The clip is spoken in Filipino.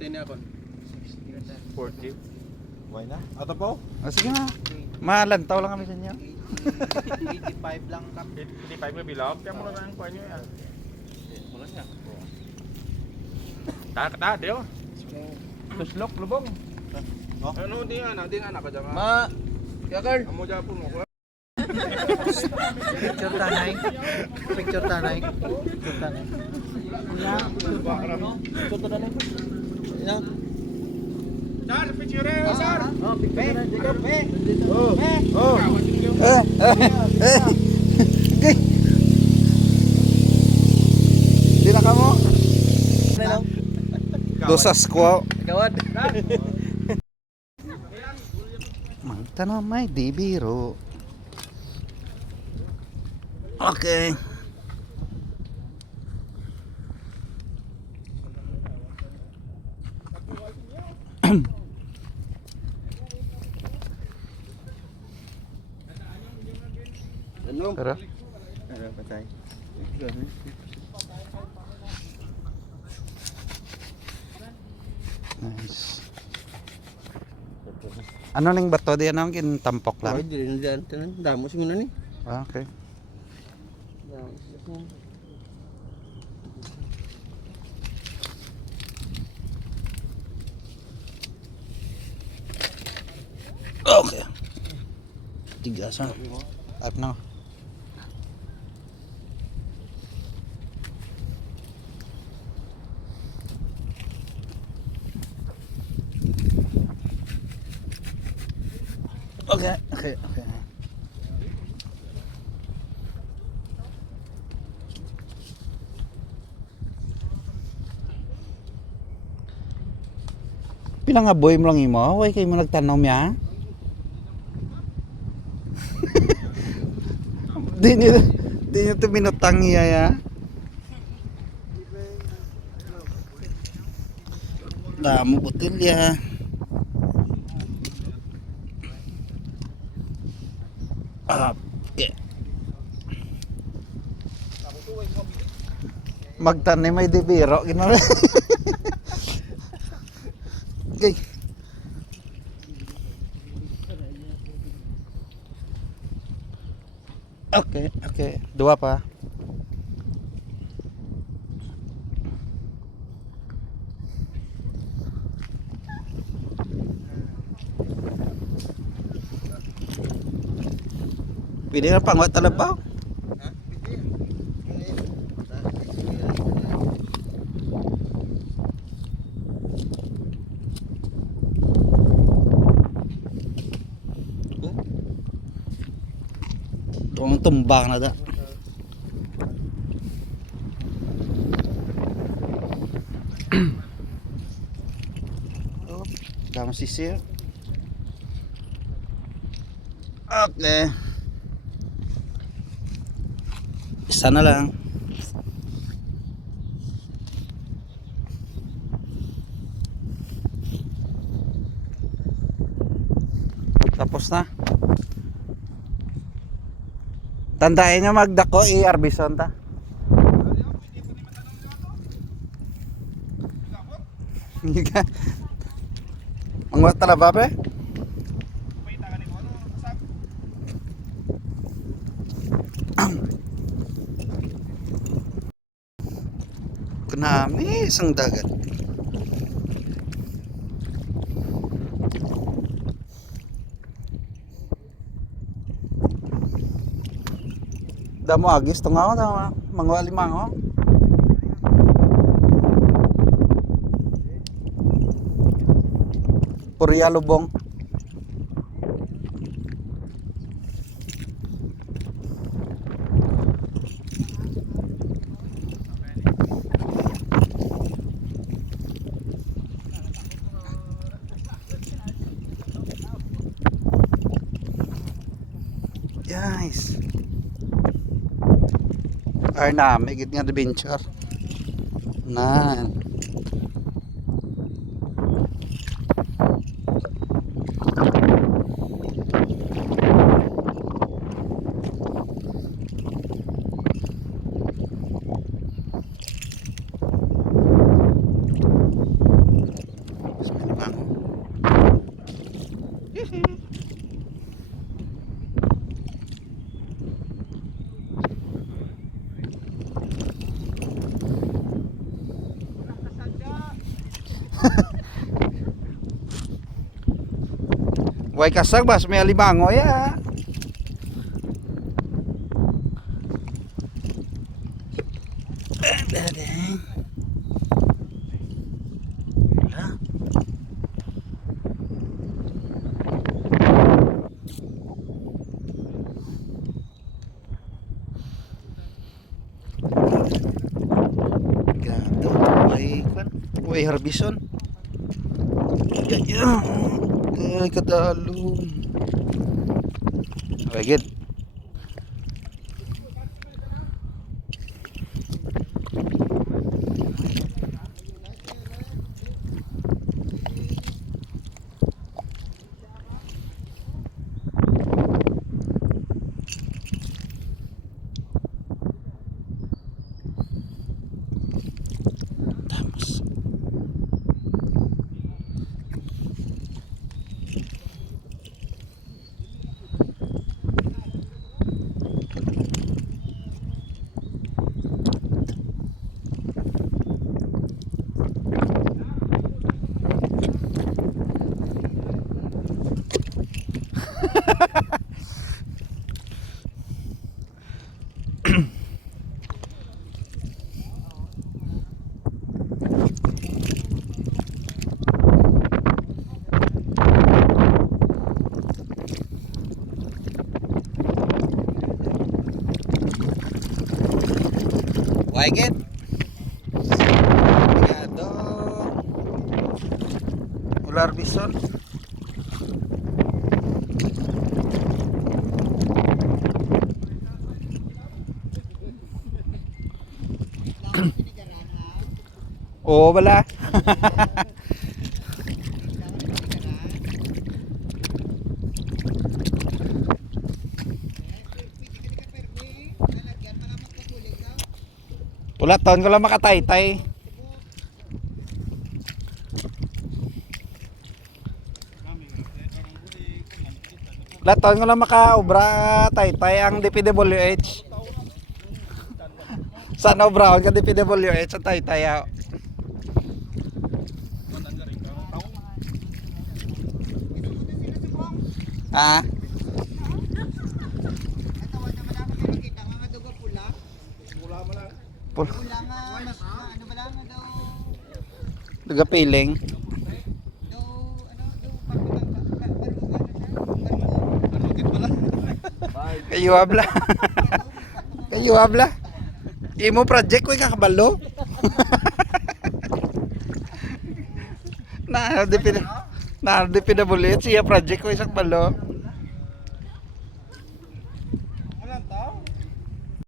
din ako. 40. Why na? Ato po? Sige na. Malantaw lang kami sa inyo. 85 lang kami. 85 ka bilog. Kaya mo na ang kuha nyo yan. Wala siya. Deo. Tuslok, lubong. Ano, di nga na ka dyan. Ma! Yakar! Amo dyan po mo. Picture tanay. Picture tanay. Picture tanay. Picture tanay. Yan. Sir, picture sir. Oh, picture tanay. Jacob, Oh. Oh. Okay. Di na ka mo? Dosas ko. Gawad. Magtanong may di biro. Okay. Ano? Pero Ano patay? nice. Ano ning bato diyan ang kintampok Ay, lang? di rin dyan. Damos mo na ni. Ah, okay. Okay. Tigasan. Up na. Okay, okay, okay. Pinangaboy mo lang imo, way kay mo nagtanom ya. Di niyo to minutang iya ya. Damo butil ya. Okay. Magtanim ay di biro ginala. Okay. Okay, okay. Dua pa. Pwede na pang wata na ba? Kung tumbang na da. Oh, dami sisir. Okay. Isa na lang. Tapos na. Tandaan nyo magdako i-arbison ta. Ang wata na ba pe? Kunami isang dagat. Damo agis tungaw ta mangwa limango. Purya lubong. Guys. Ay na, may git nga adventure. Nan. Way kasag bas may alimango ya. Gato, way harbison. Ay, kadalom. Okay, good. Tapos. Waigit. Obrigado. Ular bison. Oh, wala. Pula taon ko lang makataytay. Pula taon ko lang makaobra taytay ang DPWH. Sana obraon ka DPWH sa taytay. Ha? Pula Daga piling. Kayo habla. Kayo habla. Imo project ko kakabalo. Na dipin bulit siya project ko isang balo.